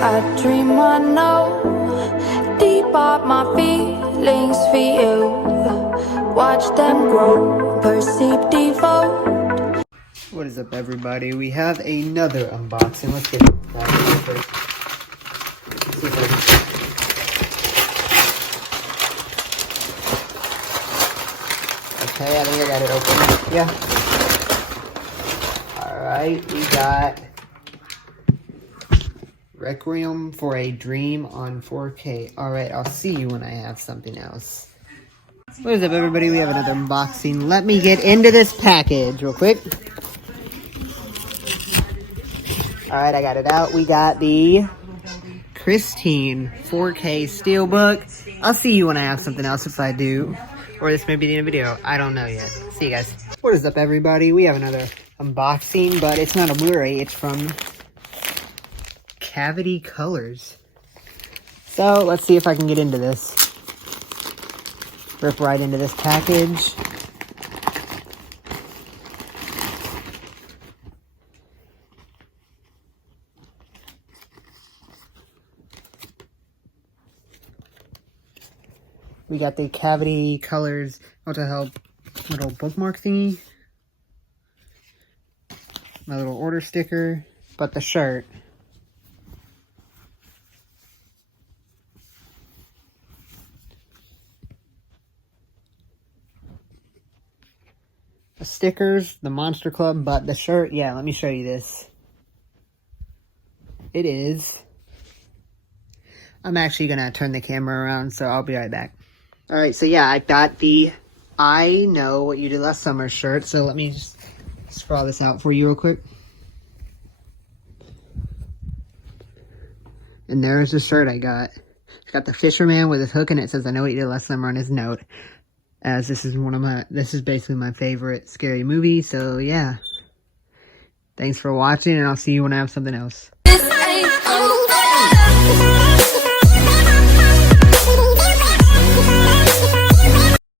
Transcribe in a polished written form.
I dream I know deep up my feelings for you. Watch them grow, perceive, devote. What is up, everybody? We have another unboxing. Let's get started first. Okay, I think I got it open. Yeah. Alright, we got Requiem for a Dream on 4K. Alright, I'll see you when I have something else. What is up, everybody? We have another unboxing. Let me get into this package real quick. Alright, I got it out. We got the Christine 4K Steelbook. I'll see you when I have something else if I do. Or this may be the end of the video. I don't know yet. See you guys. What is up, everybody? We have another unboxing, but it's not a Blu-ray. It's from Cavity Colors. So, let's see if I can get into this. Rip right into this package. We got the Cavity Colors little bookmark thingy. My little order sticker. But the shirt. The stickers, the Monster Club, but the shirt, yeah, let me show you this. It is. I'm actually going to turn the camera around, so I'll be right back. Alright, so yeah, I got the I Know What You Did Last Summer shirt, so let me just scroll this out for you real quick. And there's the shirt I got. It's got the fisherman with his hook, and it says, I know what you did last summer on his note. As this is basically my favorite scary movie, so yeah. Thanks for watching, and I'll see you when I have something else.